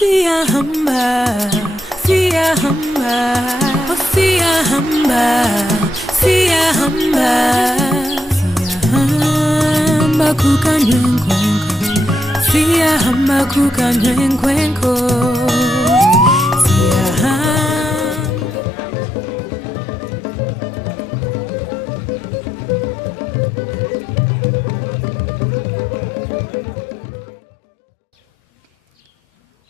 Sia hamba, sia hamba, oh sia hamba, sia hamba, sia hamba kukanywenkwenko, sia hamba kukanywenkwenko, sia hamba.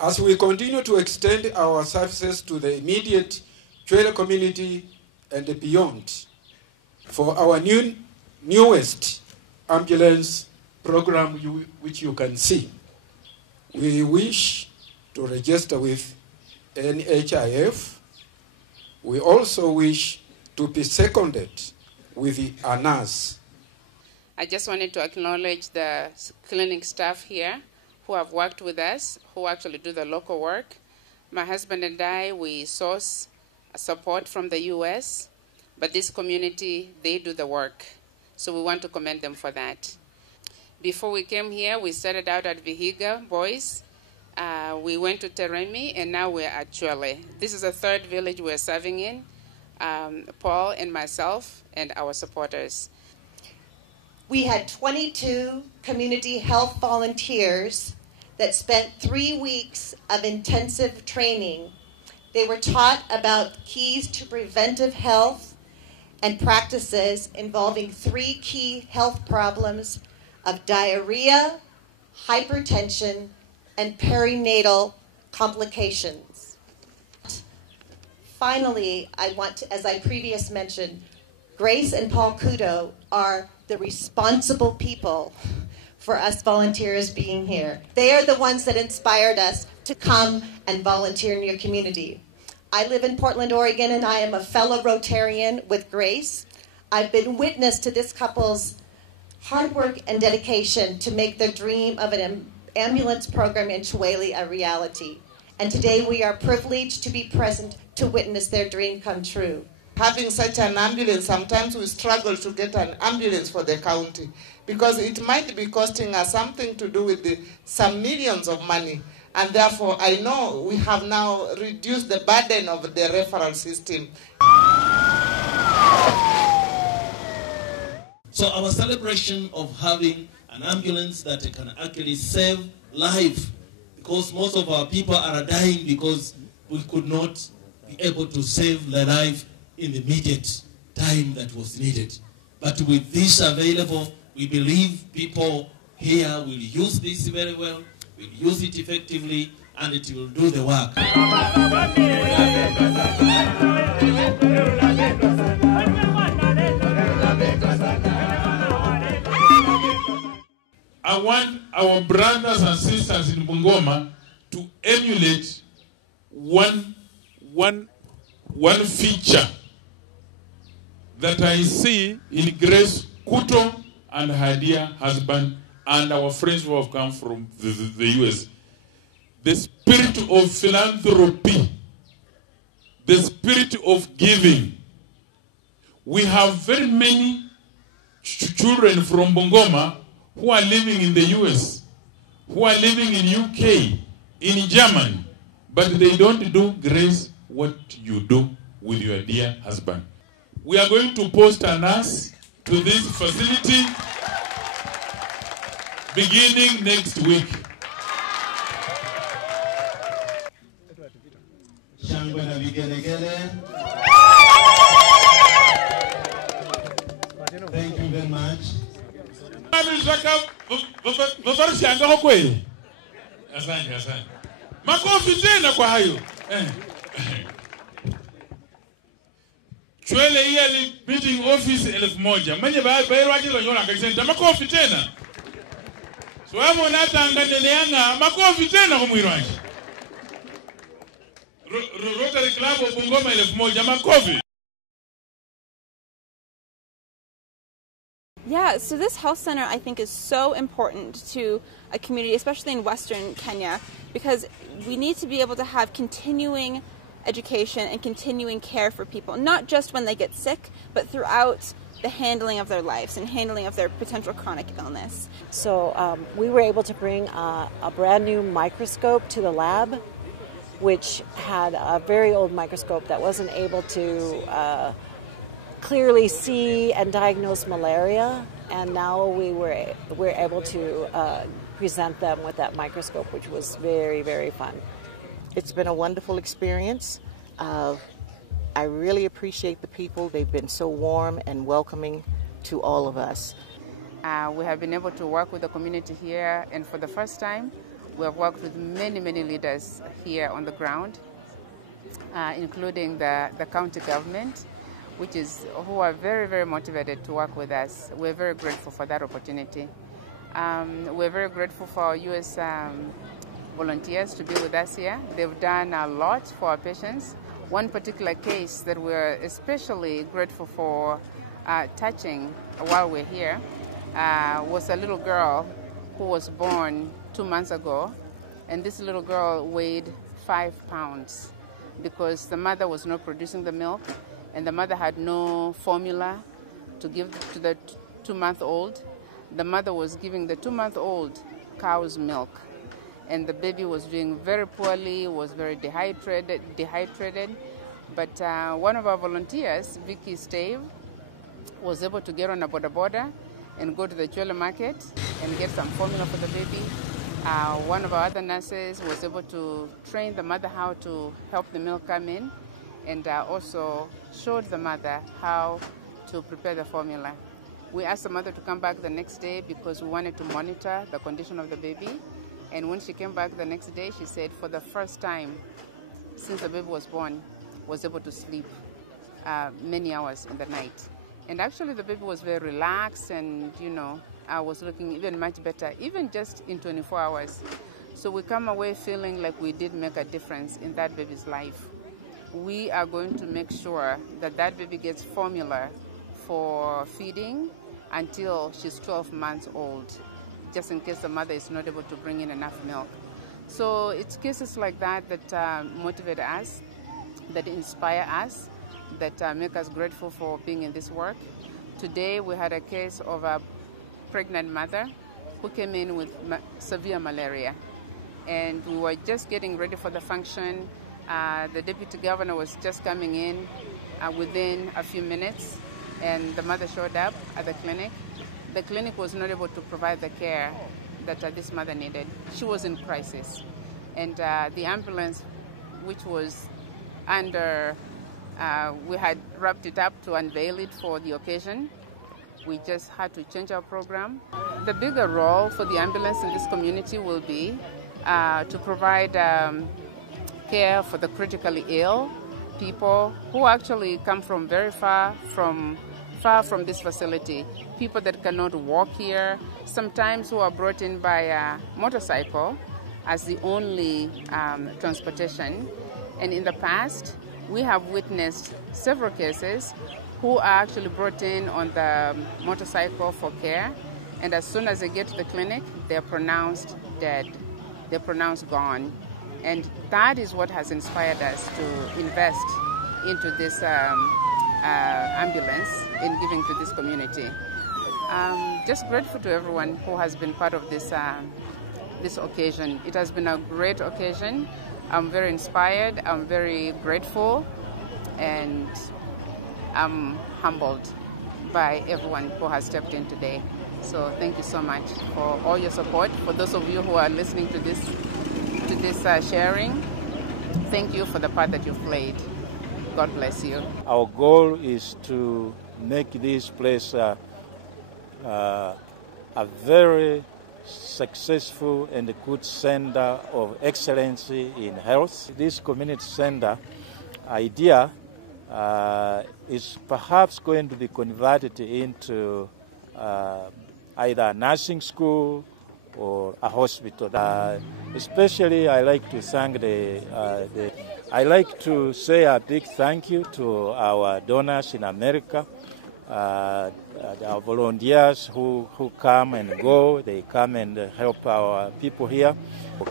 As we continue to extend our services to the immediate Chwele community and beyond, for our newest ambulance program, which you can see, we wish to register with NHIF. We also wish to be seconded with the ANAS. I just wanted to acknowledge the clinic staff here who have worked with us, who actually do the local work. My husband and I, we source support from the US, but this community, they do the work. So we want to commend them for that. Before we came here, we started out at Vihiga, boys. We went to Harambee, and now we're at Chwele. This is the third village we're serving in, Paul and myself and our supporters. We had 22 community health volunteers that spent 3 weeks of intensive training. They were taught about keys to preventive health and practices involving 3 key health problems of diarrhea, hypertension, and perinatal complications. Finally, I want to, as I previously mentioned, Grace and Paul Kudo are the responsible people for us volunteers being here. They are the ones that inspired us to come and volunteer in your community. I live in Portland, Oregon, and I am a fellow Rotarian with Grace. I've been witness to this couple's hard work and dedication to make their dream of an ambulance program in Chwele a reality. And today we are privileged to be present to witness their dream come true. Having such an ambulance, sometimes we struggle to get an ambulance for the county because it might be costing us something to do with some millions of money. And therefore, I know we have now reduced the burden of the referral system. So our celebration of having an ambulance that can actually save life, because most of our people are dying because we could not be able to save the life in the immediate time that was needed. But with this available, we believe people here will use this very well, will use it effectively, and it will do the work. I want our brothers and sisters in Bungoma to emulate one feature that I see in Grace Kuto and her dear husband and our friends who have come from the US. The spirit of philanthropy, the spirit of giving. We have very many children from Bungoma who are living in the US, who are living in UK, in Germany, but they don't do, Grace, what you do with your dear husband. We are going to post a nurse to this facility beginning next week. Thank you very much. Makofi tena kwa hayo. Chwele yearly meeting office 1000. Manye bayiro ajilo nyola kaisenta makofi tena. So hapo natanga neleanga makofi tena kumwirwaji. Rotary Club of Bungoma 1000 makofi. Yeah, so this health center I think is so important to a community, especially in Western Kenya, because we need to be able to have continuing education and continuing care for people, not just when they get sick, but throughout the handling of their lives and handling of their potential chronic illness. So we were able to bring a brand new microscope to the lab, which had a very old microscope that wasn't able to clearly see and diagnose malaria, and now we're able to present them with that microscope, which was very, very fun. It's been a wonderful experience. I really appreciate the people. They've been so warm and welcoming to all of us. We have been able to work with the community here, and for the first time, we have worked with many, many leaders here on the ground, including the county government, who are very, very motivated to work with us. We're very grateful for that opportunity. We're very grateful for our U.S. Volunteers to be with us here. They've done a lot for our patients. One particular case that we're especially grateful for touching while we're here was a little girl who was born 2 months ago, and this little girl weighed 5 pounds because the mother was not producing the milk, and the mother had no formula to give to the 2-month-old. The mother was giving the 2-month-old cow's milk, and the baby was doing very poorly, was very dehydrated. But one of our volunteers, Vicky Stave, was able to get on a boda and go to the Chwele market and get some formula for the baby. One of our other nurses was able to train the mother how to help the milk come in, and also showed the mother how to prepare the formula. We asked the mother to come back the next day because we wanted to monitor the condition of the baby. And when she came back the next day, she said for the first time since the baby was born, was able to sleep many hours in the night. And actually the baby was very relaxed, and I was looking even much better, even just in 24 hours. So we come away feeling like we did make a difference in that baby's life. We are going to make sure that that baby gets formula for feeding until she's 12 months old, just in case the mother is not able to bring in enough milk. So it's cases like that that motivate us, that inspire us, that make us grateful for being in this work. Today we had a case of a pregnant mother who came in with severe malaria, and we were just getting ready for the function. The deputy governor was just coming in within a few minutes, and the mother showed up at the clinic. The clinic was not able to provide the care that this mother needed. She was in crisis, and the ambulance, which was under, we had wrapped it up to unveil it for the occasion. We just had to change our program. The bigger role for the ambulance in this community will be to provide care for the critically ill people who actually come from very far from this facility, people that cannot walk here, sometimes who are brought in by a motorcycle as the only transportation. And in the past, we have witnessed several cases who are actually brought in on the motorcycle for care, and as soon as they get to the clinic, they're pronounced dead, they're pronounced gone. And that is what has inspired us to invest into this ambulance in giving to this community. Just grateful to everyone who has been part of this occasion. It has been a great occasion. I'm very inspired, I'm very grateful, and I'm humbled by everyone who has stepped in today. So thank you so much for all your support. For those of you who are listening to this sharing, thank you for the part that you've played. God bless you. Our goal is to make this place a very successful and good center of excellence in health. This community center idea is perhaps going to be converted into either a nursing school or a hospital. Especially, I like to thank I like to say a big thank you to our donors in America, our volunteers who come and go. They come and help our people here,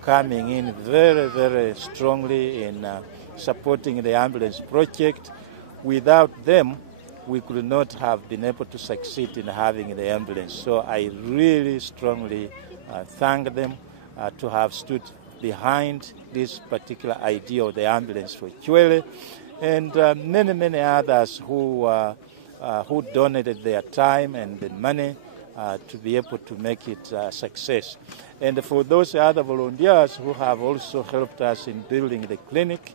coming in very, very strongly in supporting the ambulance project. Without them, we could not have been able to succeed in having the ambulance. So I really strongly thank them to have stood behind this particular idea of the ambulance for Chwele, and many others who donated their time and the money to be able to make it a success. And for those other volunteers who have also helped us in building the clinic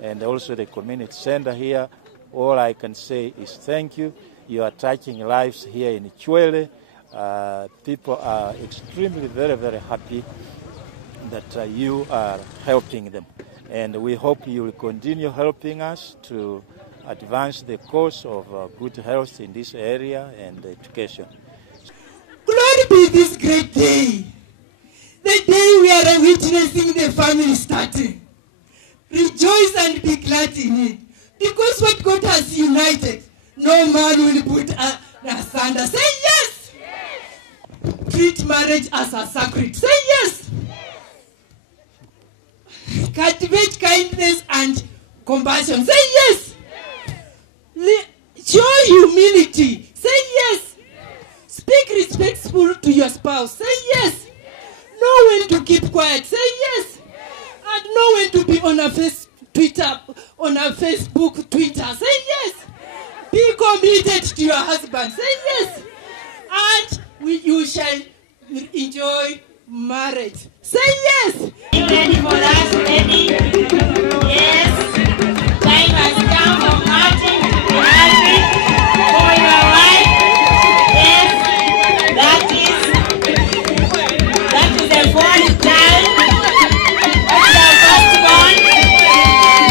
and also the community center here, all I can say is thank you. You are touching lives here in Chwele. People are extremely very happy that you are helping them. And we hope you will continue helping us to advance the cause of good health in this area and education. Glory be this great day, the day we are witnessing the family starting. Rejoice and be glad in it, because what God has united, no man will put asunder. Say yes. Yes. Treat marriage as a sacred. Say yes. Yes. Cultivate kindness and compassion. Say yes. Yes. Show humility. Say yes. Speak respectful to your spouse. Say yes. Know when to keep quiet. Say yes. And know when to be on a Facebook, Twitter. Say yes. Be committed to your husband. Say yes. And you shall enjoy marriage. Say yes. Are you ready for that? Ready? Yes. Time has come for Martin to be happy for your wife. Yes. That is the fourth child. That's our firstborn.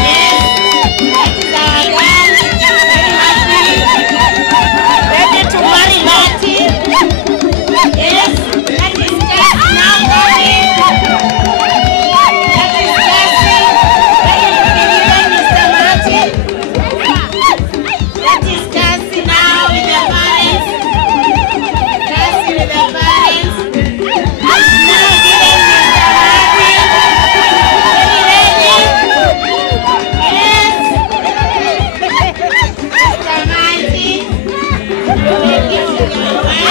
Yes. That is our girl. Very happy. Ready to marry Martin. Yes. That is just now married. That is Cassie. Ready to be given Mr. Martin. That is Cassie now with the parents. Cassie with the parents. Now given Mr. Martin. Ready? Yes. Mr. Martin. You will give to your wife.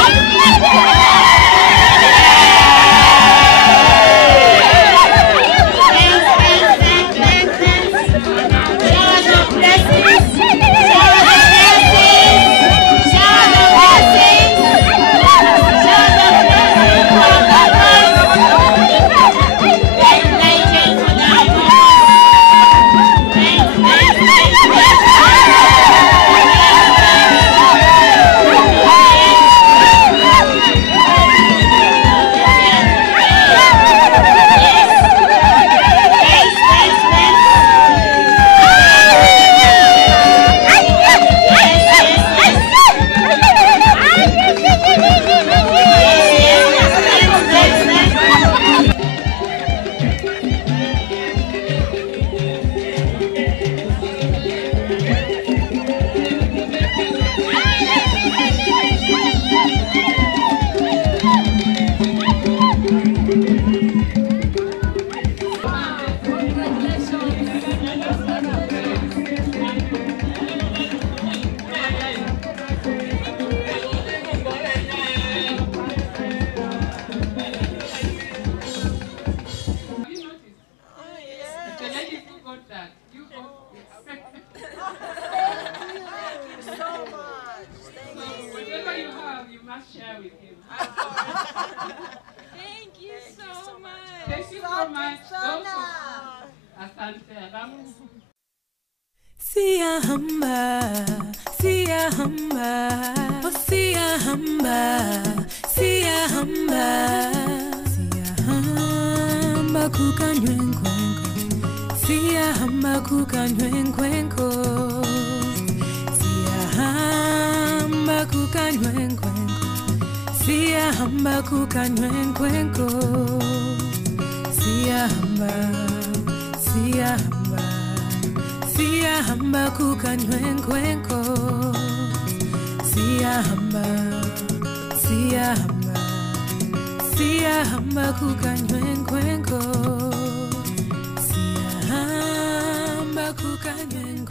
Sia hamba, sia hamba, oh sia hamba, sia hamba, sia hamba kukanywenkwenko, sia hamba kukanywenkwenko, sia hamba kukanywenkwenko, sia hamba kukanywenkwenko, sia hamba, sia hamba. Sia hamba kukanywenkwenko, sia hamba, sia hamba, sia hamba kukanywenkwenko, sia hamba kukanywenkwenko.